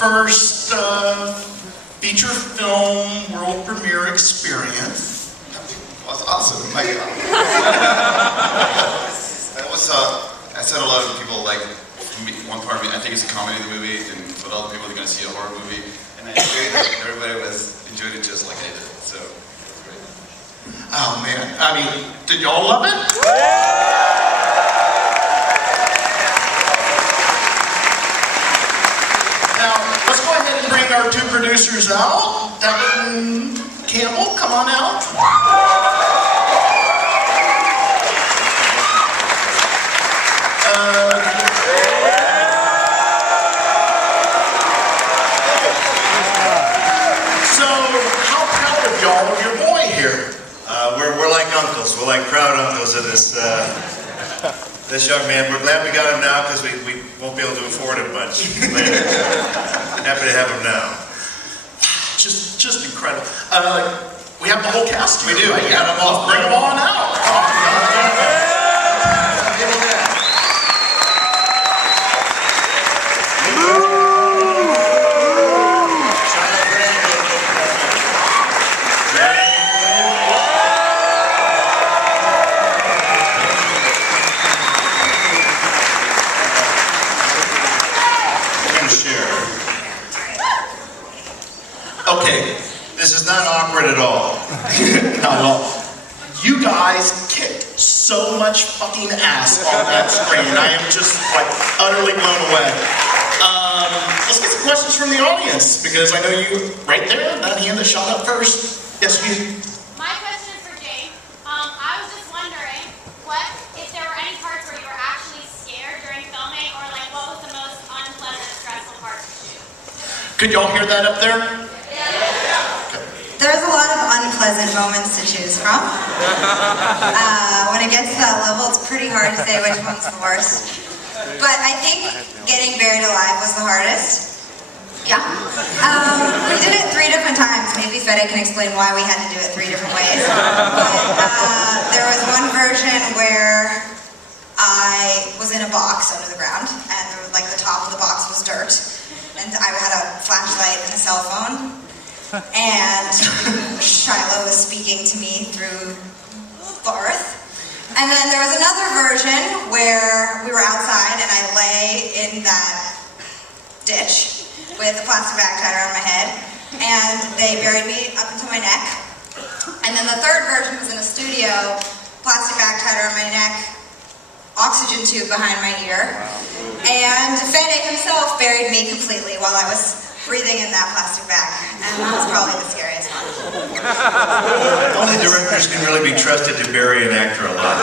first feature film world premiere experience. It was awesome. That was, I said a lot of people like, one part of me, I think it's a comedy, the movie, but other people are going to see a horror movie. And I enjoyed it. Everybody enjoyed it just like I did. So, it was great. Oh man, I mean, did y'all love it? Now, let's go ahead and bring our two producers out. Devin Campbell, come on out. So, how proud of y'all of your boy here? We're like uncles. We're like proud uncles of this this young man. We're glad we got him now because we won't be able to afford him much later. Happy to have him now. Just incredible. We have the whole cast here. We do. Right? We got them all. Bring them on out. Okay, this is not awkward at all. not at all. You guys kicked so much fucking ass on that screen. I am just like utterly blown away. Let's get some questions from the audience because I know you right there, that hand that shot up first. Yes, you. My question is for Jane. I was just wondering, if there were any parts where you were actually scared during filming, or like what was the most unpleasant, stressful part to shoot? Could y'all hear that up there? There's a lot of unpleasant moments to choose from. When it gets to that level, it's pretty hard to say which one's the worst. But I think getting buried alive was the hardest. Yeah. We did it 3 different times. Maybe Fede can explain why we had to do it 3 different ways. But there was one version where I was in a box under the ground, and like the top of the box was dirt. And I had a flashlight and a cell phone. And Shiloh was speaking to me through the earth. And then there was another version where we were outside and I lay in that ditch with a plastic bag tied around my head. And they buried me up until my neck. And then the third version was in a studio, plastic bag tied around my neck, oxygen tube behind my ear. And Fede himself buried me completely while I was breathing in that plastic bag, and that was probably the scariest one. Only directors can really be trusted to bury an actor alive.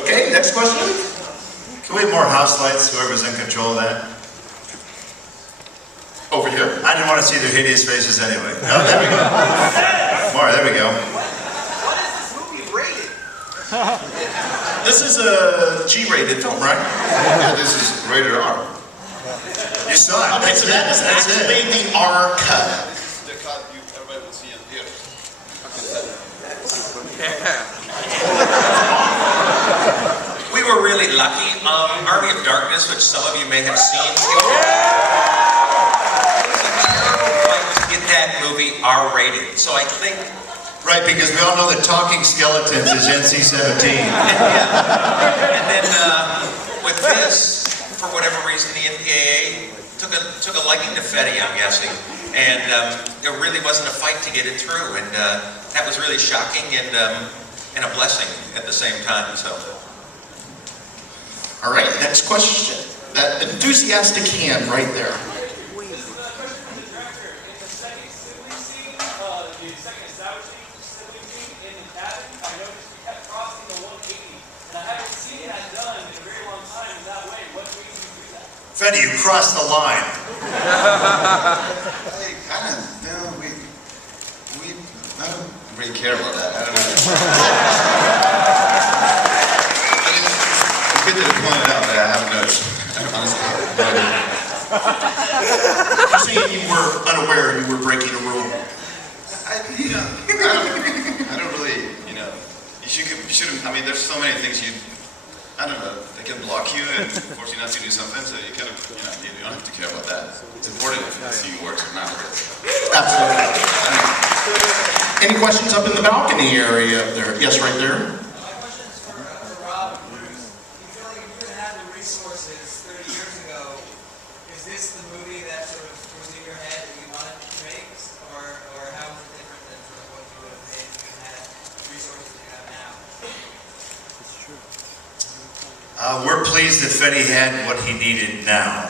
Okay, next question. Can we have more house lights, whoever's in control of that? Over here. I didn't want to see their hideous faces anyway. Oh, there we go. More, there we go. What is this movie rated? This is a G-rated film, right? Yeah, this is rated R. You saw it. Okay, so that is actually the R cut. The cut everybody will see in theater. We were really lucky. Army of Darkness, which some of you may have seen. It was a terrible fight to get that movie R-rated. So I think. Right, because we all know that Talking Skeletons is NC-17. And then with this, for whatever reason, the NPAA took a liking to Fede, I'm guessing. And there really wasn't a fight to get it through. And that was really shocking and a blessing at the same time. So. All right, next question. That enthusiastic hand right there. Fede, you crossed the line. I don't know, I don't really care about that. I don't know. It's good that you pointed out that I haven't noticed. Honestly. You're saying you were unaware you were breaking a rule. I don't really, you shouldn't, I mean, there's so many things you I don't know, they can block you and force you not to do something, so you kind of, you don't have to care about that. It's important if the scene works or not. Absolutely. Any questions up in the balcony area up there? Yes, right there. My question is for Rob and Bruce. You feel like if you didn't have the resources 30 years ago, is this the movie that sort of was in your head that you wanted to make? Or how is it different than sort of what you would have made if you had the resources that you have now? We're pleased that Fede had what he needed now.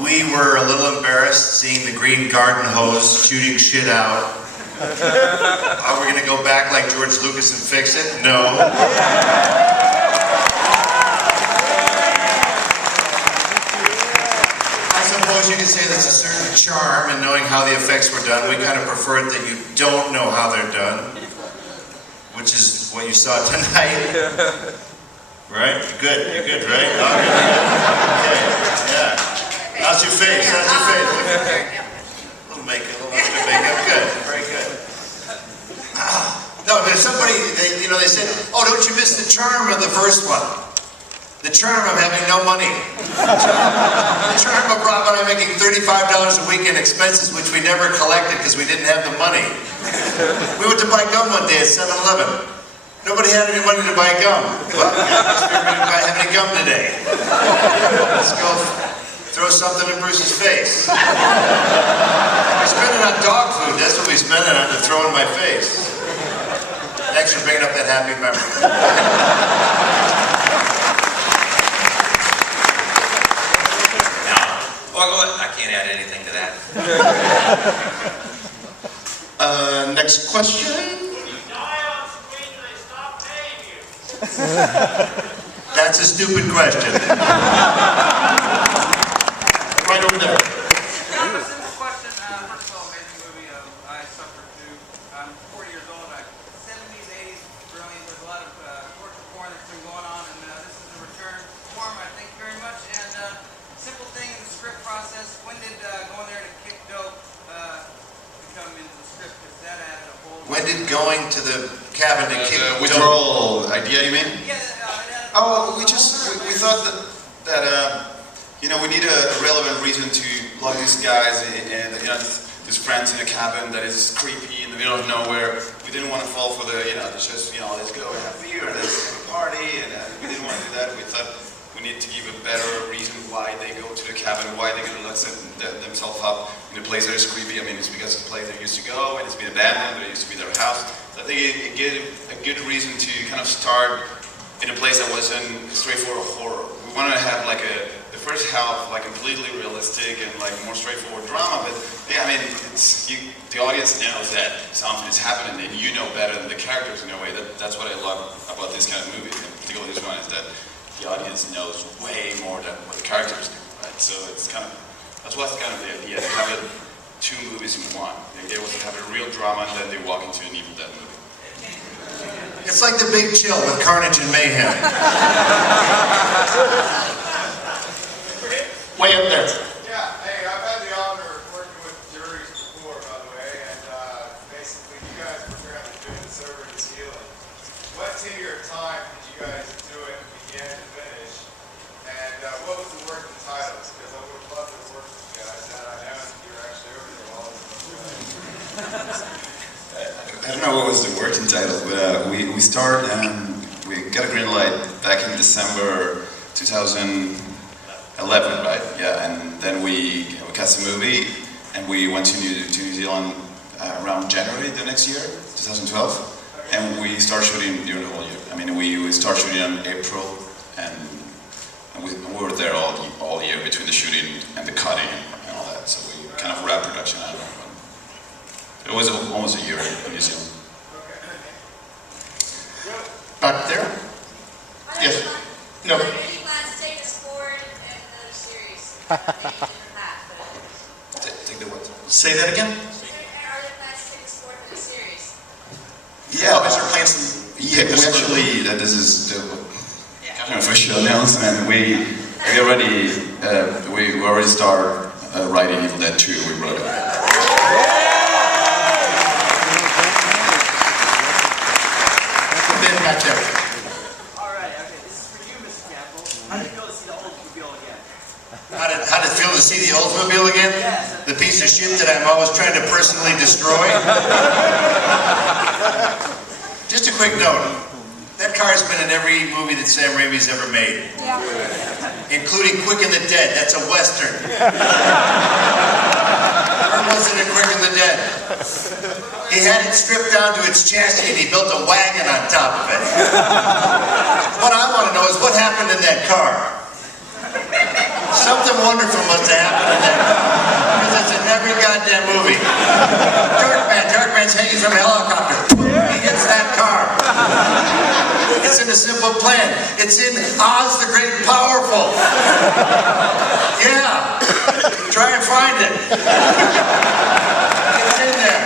We were a little embarrassed seeing the green garden hose shooting shit out. Are we going to go back like George Lucas and fix it? No. I suppose you could say there's a certain charm in knowing how the effects were done. We kind of prefer it that you don't know how they're done, which is what you saw tonight. Right? You're good. You're good, right? Okay. Yeah. How's your face? How's your face? A little makeup, a little extra makeup. Good. Very good. No, but if somebody, they said, oh, don't you miss the charm of the first one? The charm of having no money. The charm of Rob and I making $35 a week in expenses, which we never collected because we didn't have the money. We went to buy gum one day at 7-Eleven. Nobody had any money to buy gum. Well, we didn't have any gum today. Let's go throw something in Bruce's face. We spent it on dog food. That's what we spent it on, to throw in my face. Thanks for bringing up that happy memory. Well, I can't add anything to that. Next question. That's a stupid question. Right over there. A simple question. First of all, amazing movie. I suffered too. I'm 40 years old. 70s, 80s, brilliant. There's a lot of torture porn that's been going on, and this is a return form. I thank you very much. And simple thing in the script process. When did going there to kick dope come into the script? Because that added a whole. When did going to the cabin to kick The withdrawal idea, you mean? Yeah. Oh, we thought that we need a relevant reason to lock these guys and these friends in a cabin that is creepy in the middle of nowhere. We didn't want to fall for let's go and have beer and let's have a party, and we didn't want to do that. We thought we need to give a better reason why they go to the cabin, why they're going to let themselves up in a place that is creepy. I mean, it's because it's a place they used to go and it's been abandoned, but it used to be their house. So I think it gave a good reason to kind of start in a place that wasn't straightforward horror. We wanted to have the first half completely realistic and more straightforward drama, but yeah, I mean, the audience knows that something is happening and you know better than the characters in a way. That's what I love about this kind of movie, and particularly this one, is that the audience knows way more than what the characters do, right? So that's what's kind of the idea, to have two movies in one. The idea was to have a real drama and then they walk into an Evil Dead movie. It's like The Big Chill with carnage and mayhem. Way up there. Yeah, hey, I've had the honor of working with juries before, by the way, and basically you guys were trying to do the server to healing. What tenure of time did you guys do it from beginning to finish? And what was the working titles? Because I would have loved to work with you guys, and I know you're actually over there all the time. I don't know what was the working title, but we started and we got a green light back in December 2011, right? Yeah, and then we cast a movie and we went to New Zealand around January the next year, 2012, and we started shooting during the whole year. I mean, we started shooting in April, and we were there all year between the shooting and the cutting and all that. So we kind of wrapped production out. It was almost a year in New Zealand. Back there? Yes. No. Are there any plans to take this forward in another series? Take the what? Say that again? Are there plans to take this forward in a series? Yeah. Is there plans to Yeah, we actually, this is the official announcement. We already started writing Evil Dead 2. We wrote it. Back there. All right. Okay. Oldsmobile again? The piece of shit that I'm always trying to personally destroy? Just a quick note. That car's been in every movie that Sam Raimi's ever made. Yeah. Including Quick and the Dead. That's a Western. Or wasn't it Quick and the Dead? He had it stripped down to its chassis and he built a wagon on top of it. What I want to know is what happened in that car? Something wonderful must have happened in that car. Because it's in every goddamn movie. Darkman's hanging from a helicopter. He hits that car. It's in A Simple Plan. It's in Oz the Great and Powerful. Yeah. Try and find it. It's in there.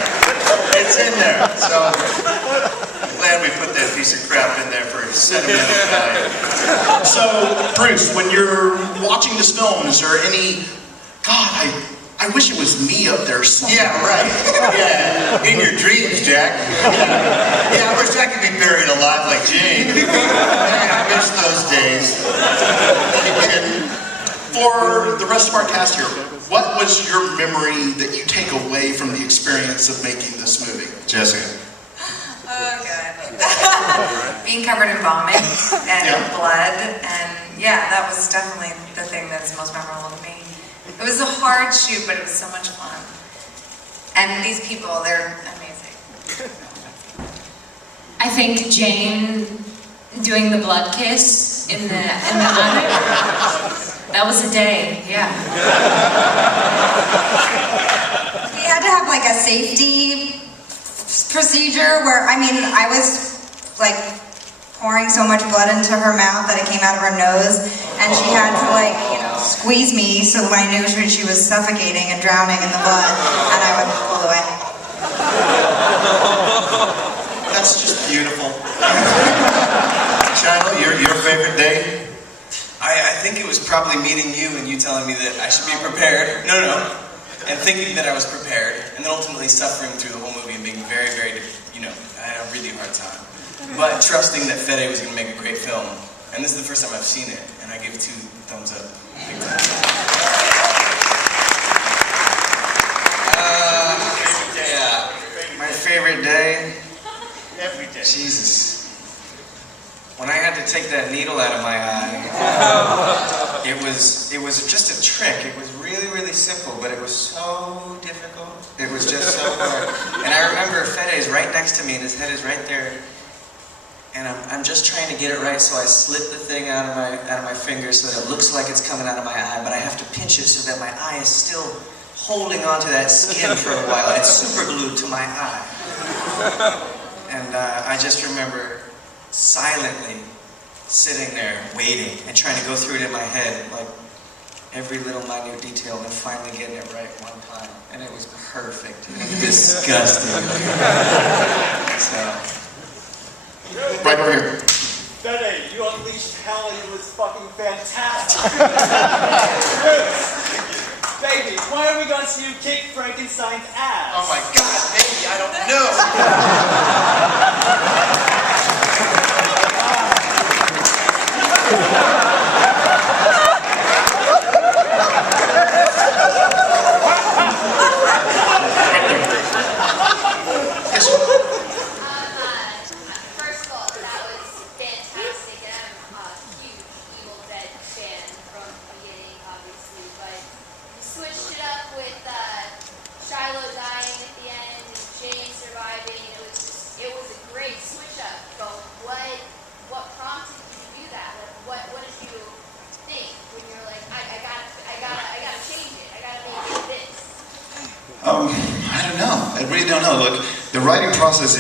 It's in there. So, I'm glad we put that piece of crap in there for sentimental value. So, Bruce, when you're watching this film, is there any, God, I wish it was me up there somewhere. Yeah, right. Yeah, in your dreams, Jack. Yeah, I wish I could be buried alive like Jane. I miss those days. And for the rest of our cast here, what was your memory that you take away from the experience of making this movie? Jessica. Oh, God. Being covered in vomit and blood, and yeah, that was definitely the thing that's most memorable to me. It was a hard shoot, but it was so much fun. And these people, they're amazing. I think Jane doing the blood kiss in the attic. That was a day, yeah. We had to have like a safety procedure where, I mean, I was like pouring so much blood into her mouth that it came out of her nose, and she had to like, you know, squeeze me so I knew she was suffocating and drowning in the blood, and I would pull away. That's just beautiful. Shiloh, your favorite day? I think it was probably meeting you and you telling me that I should be prepared. No. And thinking that I was prepared, and then ultimately suffering through the whole movie and being very, very, I had a really hard time. But trusting that Fede was going to make a great film. And this is the first time I've seen it, and I give 2 thumbs up. Big time. Yeah. My favorite day? Every day. Jesus. When I had to take that needle out of my eye, it was just a trick. It was really, really simple, but it was so difficult. It was just so hard. And I remember Fede is right next to me, and his head is right there. And I'm just trying to get it right, so I slip the thing out of my finger so that it looks like it's coming out of my eye, but I have to pinch it so that my eye is still holding onto that skin for a while. It's super glued to my eye. And I just remember silently sitting there, waiting, and trying to go through it in my head, like every little minute detail, and finally getting it right one time. And it was perfect. It was disgusting. So. Right over here. Fede, you unleashed hell and it was fucking fantastic. Baby, when are we going to see you kick Frankenstein's ass? Oh my God, baby, I don't know. First of all, that was fantastic, and I'm a huge Evil Dead fan from the beginning, obviously, but you switched it up with Shiloh dying at the end and Jane surviving. It was a great switch up. But what prompted you to do that? What did you think when you're like, I gotta change it. I gotta make it this. I don't know. I really don't know. Look, the writing process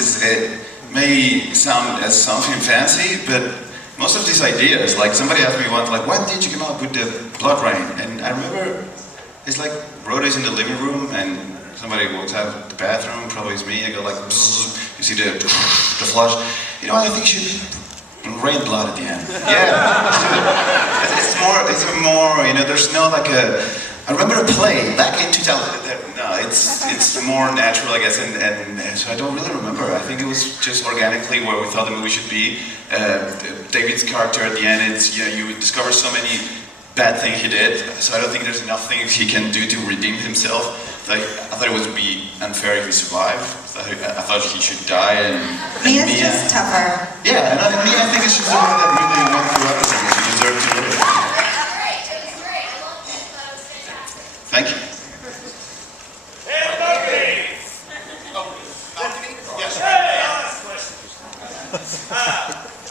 may sound as something fancy, but most of these ideas, like somebody asked me once, like, when did you come up with the blood rain? And I remember it's like Rhoda's in the living room and somebody walks out of the bathroom, probably it's me, I go like, bzzz, you see the flush. You know, I think you should rain blood at the end. Yeah, let's do it. It's more, you know, there's no like I remember a play back in 2000. No, it's more natural, I guess, and so I don't really remember. I think it was just organically where we thought the movie should be. David's character at the end, it's, you know, you discover so many bad thing he did, so I don't think there's enough things he can do to redeem himself. I thought it would be unfair if he survived. I thought he should die, and Mia's just tougher. Yeah, and Mia, I think she's the one that really went through everything. She deserved to live. Thank you. Hey, balcony! Oh, balcony? Yes. Hey, I'll ask a question.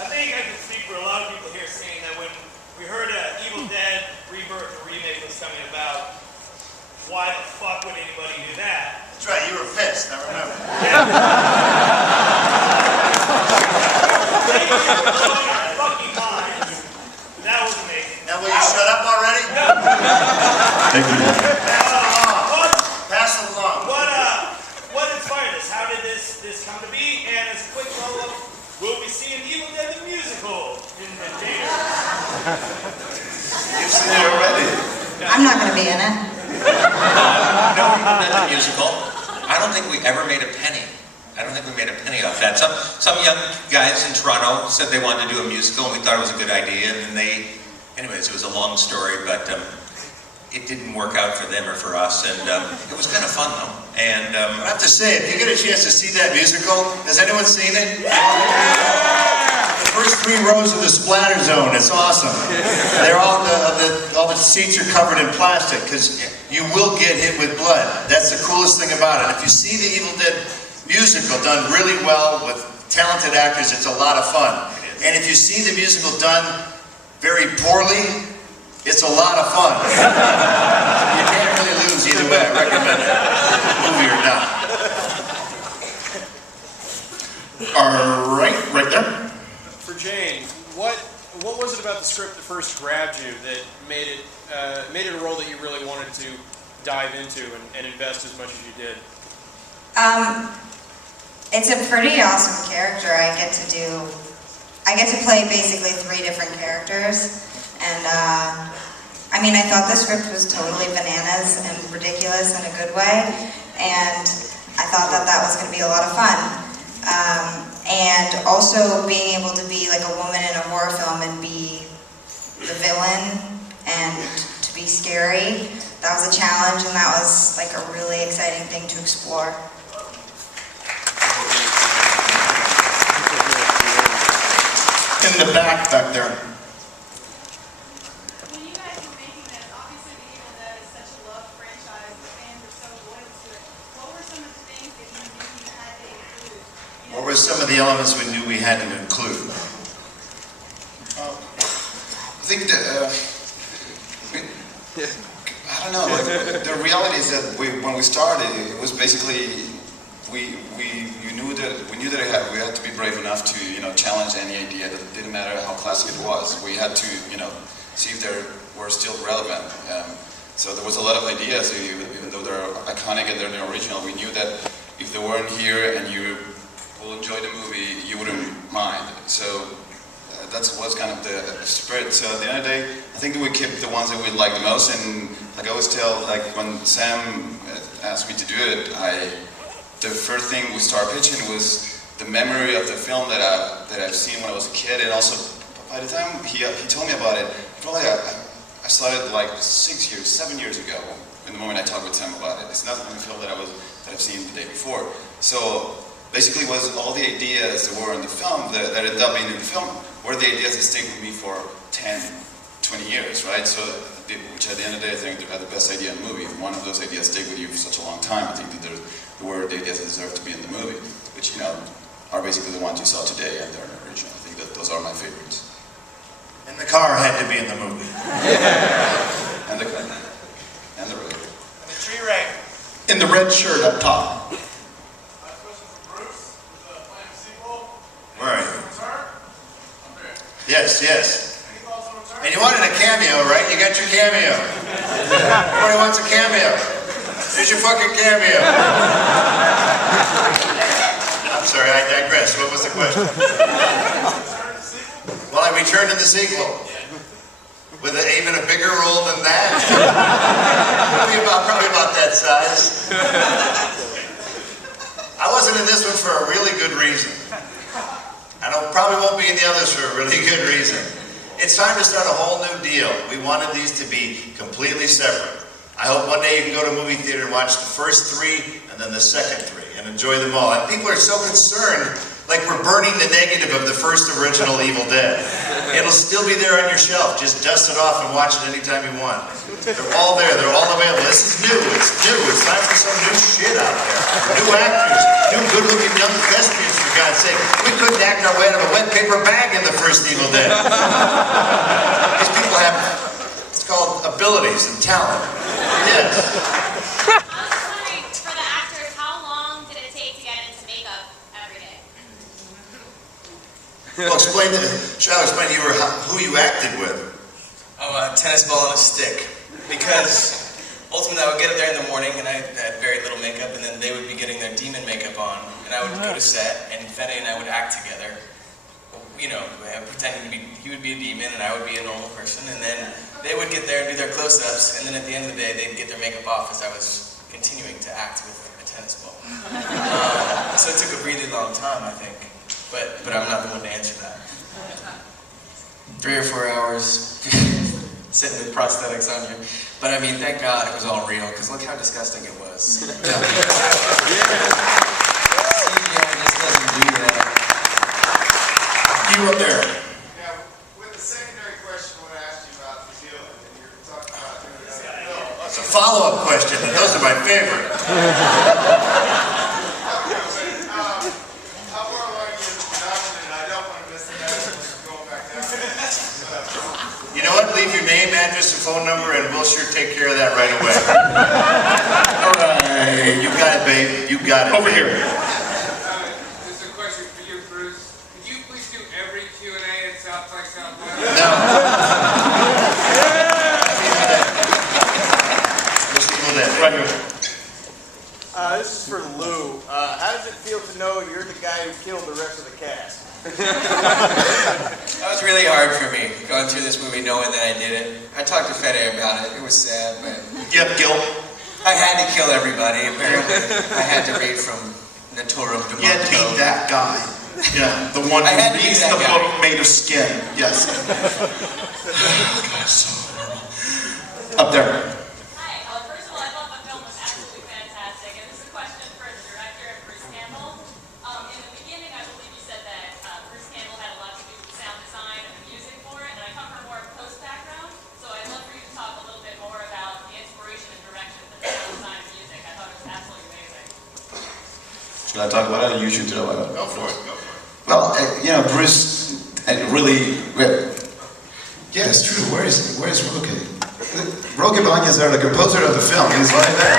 I think I can speak for a lot of people here saying that when we heard Evil Dead Rebirth or remake was coming about, why the fuck would anybody do that? That's right, you were pissed, I remember. Fucking minds. That was amazing. Now will you shut up already? Thank you. Pass it along. What inspired this? How did this come to be? And as a quick follow-up, will we see an Evil Dead the musical in the theaters? You've seen it already. I'm not going to be in it. No, not the musical. I don't think we ever made a penny. I don't think we made a penny off that. Some young guys in Toronto said they wanted to do a musical, and we thought it was a good idea, and then anyways, it was a long story, but it didn't work out for them or for us, and it was kind of fun though. And I have to say, if you get a chance to see that musical, has anyone seen it? The first 3 rows of the splatter zone, it's awesome. They're all the seats are covered in plastic because you will get hit with blood. That's the coolest thing about it. If you see the Evil Dead musical done really well with talented actors, it's a lot of fun. And if you see the musical done very poorly, it's a lot of fun. You can't really lose either way. I recommend it, movie or not. All right there. For Jane, what was it about the script that first grabbed you that made it a role that you really wanted to dive into and invest as much as you did? It's a pretty awesome character. I get to play basically 3 different characters, and I mean, I thought the script was totally bananas and ridiculous in a good way, and I thought that was going to be a lot of fun. And also being able to be like a woman in a horror film and be the villain and to be scary, that was a challenge, and that was like a really exciting thing to explore. In the back there. When you guys were making this, obviously the Evil Dead is such a loved franchise, the fans are so loyal to it. What were some of the things that you knew you had to include? What were some of the elements we knew we had to include? I think that, I don't know, like, the reality is that when we started, it was basically, we knew that we had to be brave enough to, challenge any idea. That didn't matter how classic it was. We had to, see if they were still relevant. So there was a lot of ideas, even though they're iconic and they're the original. We knew that if they weren't here and you will enjoy the movie, you wouldn't mind. So that was kind of the spirit. So at the end of the day, I think that we kept the ones that we like the most. And like I always tell, like when Sam asked me to do it, the first thing we started pitching was the memory of the film that I've seen when I was a kid, and also by the time he told me about it, probably I started like 7 years ago. In the moment I talked with Sam about it, it's not a film that I've seen the day before. So basically, it was all the ideas that were in the film that ended up being in the film were the ideas that stayed with me for 10, 20 years, right? So, which at the end of the day, I think are the best idea in the movie. One of those ideas stayed with you for such a long time. I think that there were the ideas that deserve to be in the movie, which are basically the ones you saw today, and they're original. I think that those are my favorites. And the car had to be in the movie. And the car. And the road. And the tree ring. In the red shirt up top. Where are you? Yes. And you wanted a cameo, right? You got your cameo. Everybody wants a cameo. Here's your fucking cameo. I'm sorry, I digress. What was the question? Well, I returned in the sequel. With even a bigger role than that. Probably about that size. I wasn't in this one for a really good reason. I probably won't be in the others for a really good reason. it's time to start a whole new deal. We wanted these to be completely separate. I hope one day you can go to a movie theater and watch the first 3 and then the second 3 and enjoy them all. And people are so concerned, like we're burning the negative of the first original Evil Dead. It'll still be there on your shelf. Just dust it off and watch it anytime you want. They're all there. They're all available. This is new. It's new. It's time for some new shit out there. New actors. New good-looking young thespians, for God's sake. We couldn't act our way out of a wet paper bag in the first Evil Dead. These people have, it's called abilities and talent. Yes. I was just wondering, for the actors, how long did it take to get into makeup every day? Well, explain you were who you acted with. Oh, a tennis ball and a stick. Because ultimately I would get up there in the morning and I had very little makeup, and then they would be getting their demon makeup on, and I would go to set, and Fede and I would act together. You know, pretending to be, he would be a demon and I would be a normal person, and then they would get there and do their close-ups, and then at the end of the day they'd get their makeup off as I was continuing to act with a tennis ball. So it took a really long time, I think, but I'm not the one to answer that. 3 or 4 hours sitting with prosthetics on you. But I mean, thank God it was all real, because look how disgusting it was. CGI just doesn't do that. You up there. Yeah, with the secondary question I want to ask you about New Zealand, and you're talking about It's a follow-up question, and those are my favorite. how far along are you in the production, and I don't want to miss the next one going back down. You know what? Leave your name, address, and phone number, and we'll sure take care of that right away. All right. You got it, babe. You got it. Over here. This is a question for you, Bruce. Could you please do every Q&A in South by Southwest? No. Right here. This is for Lou. How does it feel to know you're the guy who killed the rest of the cast? That was really hard for me, going through this movie knowing that I did it. I talked to Fede about it. It was sad, but... You have guilt? I had to kill everybody, apparently. I had to read from Naturo de You had to beat that guy. Yeah, the one who reads the book made of skin. Yes. Oh, God, so horrible. Up there. Hi. First of all, I thought the film was absolutely fantastic, and this is a question for the director and Bruce Campbell. In the beginning, I believe you said that Bruce Campbell had a lot to do with sound design and the music for it, and I come from more of a post background, so I'd love for you to talk a little bit more about the inspiration and direction for the sound design and music. I thought it was absolutely amazing. Should I talk about it or you should talk about it? Go for it. Go for it. Well, you know, Bruce really... Yeah, it's true. Where is Roque? Roque Bolaños, the composer of the film. He's right there.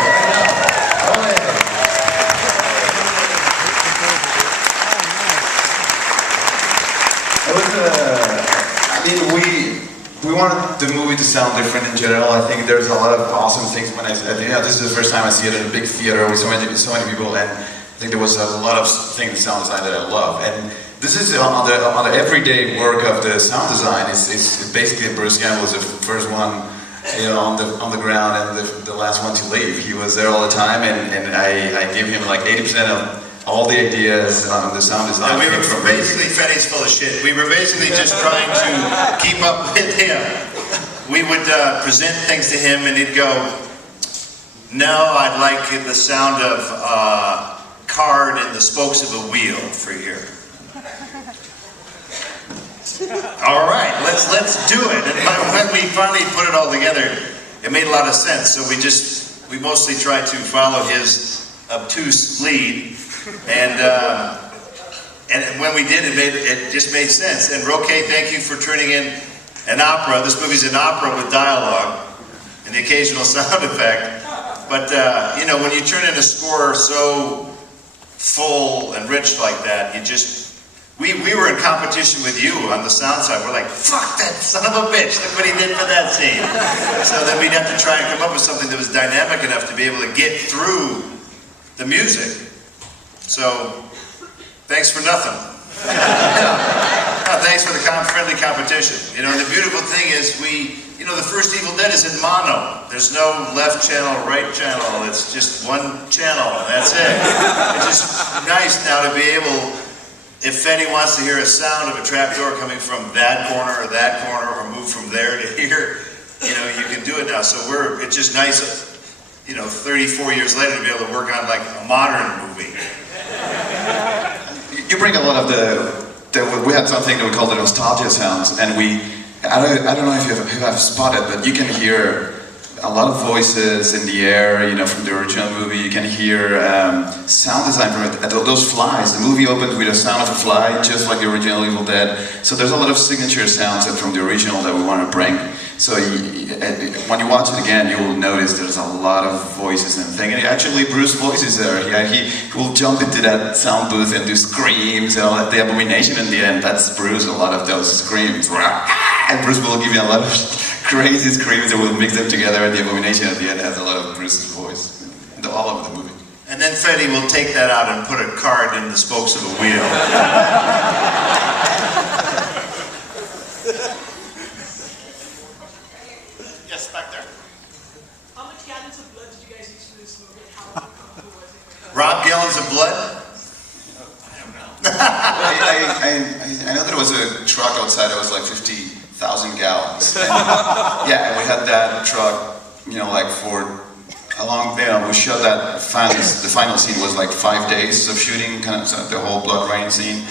It was, I mean, we wanted the movie to sound different in general. I think there's a lot of awesome things when this is the first time I see it in a big theater with so many people, and I think there was a lot of things in sound design that I love. And this is on the everyday work of the sound design. It's basically Bruce Campbell was the first one, you know, on the ground and the last one to leave. He was there all the time, and I gave him like 80% of all the ideas on the sound design. And we were basically, Fede's full of shit. We were basically just trying to keep up with him. We would present things to him, and he'd go, "No, I'd like the sound of card and the spokes of a wheel for here." All right, let's do it. And when we finally put it all together, it made a lot of sense. So we mostly tried to follow his obtuse lead, and when we did, it just made sense. And Roque, thank you for turning in an opera. This movie's an opera with dialogue and the occasional sound effect. But you know, when you turn in a score so full and rich like that, you just we were in competition with you on the sound side. We're like, fuck that son of a bitch, look what he did for that scene. So then we'd have to try and come up with something that was dynamic enough to be able to get through the music. So thanks for nothing. No, thanks for the friendly competition. You know, and the beautiful thing is you know, the first Evil Dead is in mono. There's no left channel, right channel. It's just one channel, and that's it. It's just nice now to be able if Fede wants to hear a sound of a trapdoor coming from that corner or move from there to here, you know, you can do it now. So it's just nice, you know, 34 years later to be able to work on like a modern movie. You bring a lot of we had something that we call the nostalgia sounds, and I don't know if you have spotted, but you can hear a lot of voices in the air, you know, from the original movie. You can hear sound design from it. Those flies, the movie opens with a sound of a fly, just like the original Evil Dead. So there's a lot of signature sounds from the original that we want to bring. So when you watch it again, you will notice there's a lot of voices and things. And actually, Bruce's voice is there. Yeah, he will jump into that sound booth and do screams and all that. The Abomination in the end, that's Bruce, a lot of those screams. And Bruce will give you a lot of crazy screams and we'll mix them together, and the Abomination at the end has a lot of Bruce's voice. All over the movie. And then Fede will take that out and put a card in the spokes of a wheel. Yes, back there. How much gallons of blood did you guys use for this movie? How comfortable was it? Rob gallons of blood? I know there was a truck outside that was like 50,000 gallons. And, yeah, and we had that truck, you know, like for a long, you know, we shot that, the final scene was like 5 days of shooting, kind of the whole blood rain scene.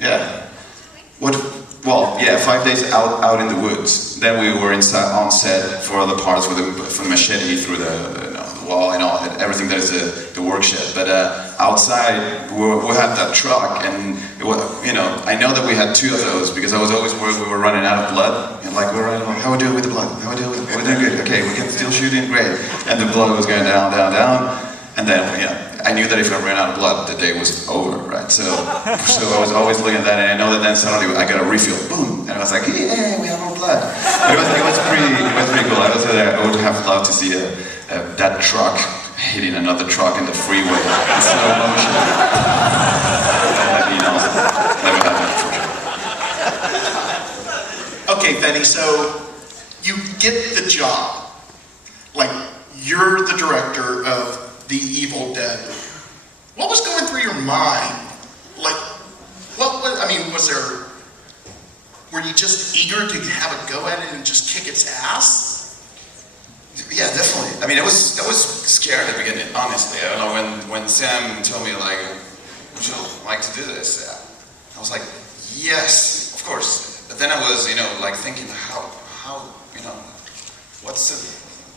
Yeah. Well, yeah, 5 days out in the woods. Then we were inside on set for other parts with the machete through the wall and all, everything that is the work shed. But outside, we had that truck, and it was, you know, I know that we had 2 of those because I was always worried we were running out of blood. And like, how we do it with the blood? How we do it with the blood? We're doing good. Okay, we can still shoot in, great. And the blood was going down, down, down. And then, yeah, I knew that if I ran out of blood, the day was over, right? So I was always looking at that, and I know that then suddenly I got a refill, boom, and I was like, yeah, we have more blood. But it was pretty cool. I would have loved to see that truck hitting another truck in the freeway in slow motion. That would be awesome. Never happened for sure. Okay, Fede, so you get the job. Like, you're the director of The Evil Dead. What was going through your mind? Like, were you just eager to have a go at it and just kick its ass? Yeah, definitely. I mean, I was scared at the beginning, honestly. I don't know, when Sam told me, like, would you like to do this? I was like, yes, of course. But then I was, you know, like thinking, how, you know, what's the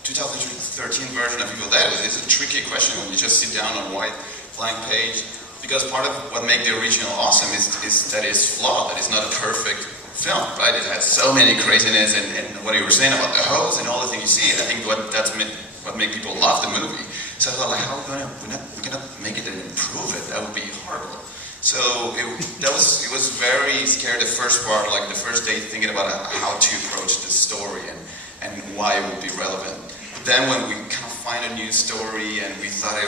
2013 version of Evil Dead? It's a tricky question when you just sit down on a white blank page, because part of what makes the original awesome is that it's flawed, that it's not a perfect film, right? It has so many craziness and what you were saying about the hose and all the things you see, and I think what makes people love the movie. So I thought, like, how are we gonna make it and improve it? That would be horrible. So it was very scary, the first part, like the first day, thinking about how to approach the story and why it would be relevant. Then when we kind of find a new story and we thought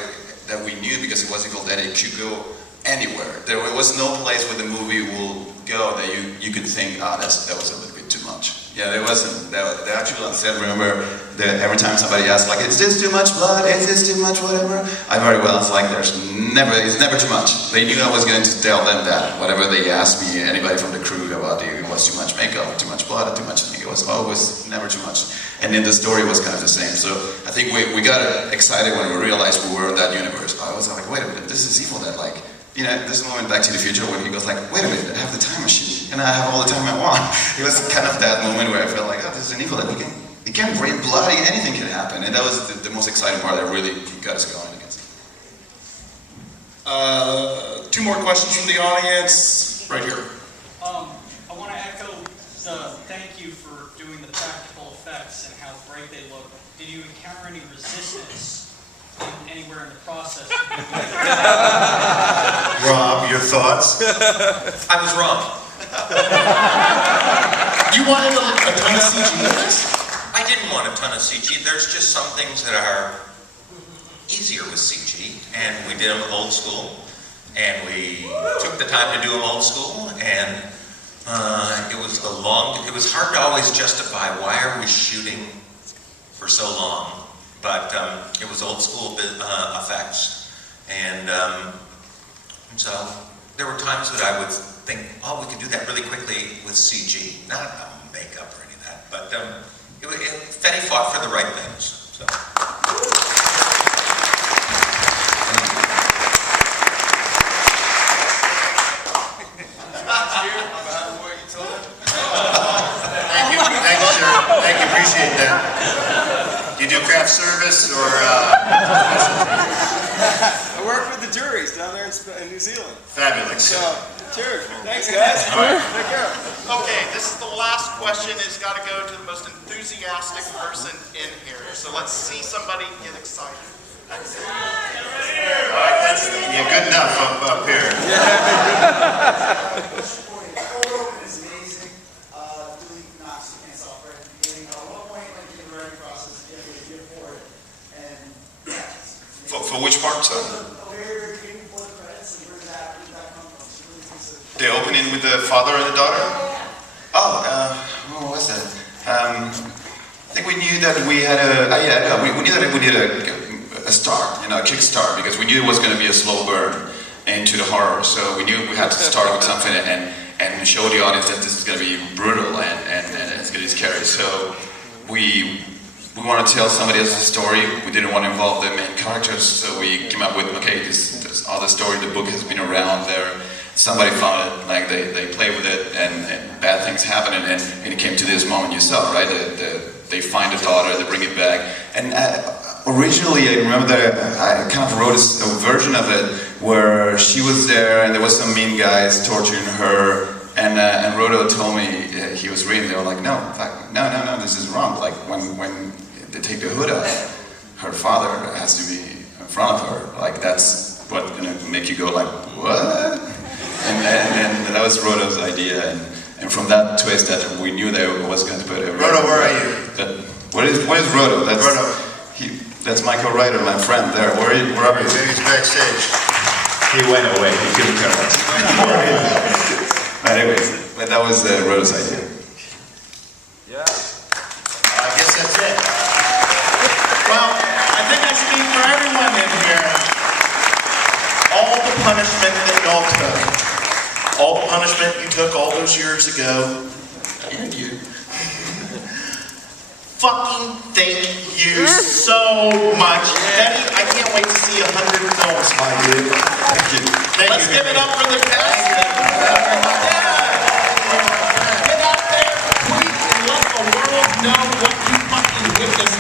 that we knew, because it was Evil Dead, it could go anywhere. There was no place where the movie will go that you could think, that was a little bit too much. Yeah, there wasn't. They actually on set, remember, every time somebody asked, like, is this too much blood? Is this too much whatever? I very well was like, it's never too much. They knew I was going to tell them that. Whatever they asked me, anybody from the crew about it was too much makeup, too much blood, too much thing. It was always never too much. And then the story was kind of the same. So I think we got excited when we realized we were in that universe. I was like, wait a minute, this is Evil Dead. Like, you know, this moment Back to the Future when he goes like, wait a minute, I have the time machine and I have all the time I want. It was kind of that moment where I felt like, this is an Evil Dead. It can rain bloody, anything can happen. And that was the most exciting part that really got us going, I guess. 2 more questions from the audience, right here. I want to echo the thank you for doing the practical effects and how great they look. Did you encounter any resistance anywhere in the process? Rob, your thoughts? I was wrong. You wanted a ton of CG in this? I didn't want a ton of CG. There's just some things that are easier with CG, and we did them old school, and we took the time to do them old school, and it was hard to always justify why are we shooting for so long, but it was old school effects, and so there were times that I would think, oh, we could do that really quickly with CG, not makeup or any of that, but Fede fought for the right things. So. Thank you, sir. Thank you, appreciate that. You do craft service or? I work with the juries down there in New Zealand. Fabulous. So, cheers. Thanks, guys. All right. Take care. Okay, this is the last question. It's got to go to the most enthusiastic person in here. So let's see somebody get excited. That's it. All right, that's good enough up here. For which part, sir? The opening with the father and the daughter? What was that? I think we knew that we had we knew that we needed a start, a kickstart, because we knew it was going to be a slow burn into the horror. So we knew we had to start with something and show the audience that this is going to be brutal and it's going to be scary. So we wanted to tell somebody else's story. We didn't want to involve the main characters, so we came up with, okay, this other story, the book has been around there. Somebody found it, like they played with it, and bad things happen, and it came to this moment you saw, right? They find the daughter, they bring it back. And originally, I remember that I kind of wrote a version of it where she was there, and there was some mean guys torturing her, and Rodo told me, he was reading, they were like, no, this is wrong. Like, when they take the hood off, her father has to be in front of her. Like, that's what's gonna make you go like, what? And that was Rodo's idea, and from that twist, that we knew that it was going to put a... Rodo, where are you? What is Rodo? That's Michael Ryder, my friend there. Where are you? Maybe he's backstage. He went away. He couldn't come out. Anyways, but that was Rodo's idea. Yeah. I guess that's it. Well, I think I speak for everyone in here. All the punishment that y'all took, all the punishment you took all those years ago, and you, fucking thank you so much. Betty, I can't wait to see 100 films by you. Thank you. Let's give it up for the cast. Get out there, tweet, and let the world know what you fucking witnessed.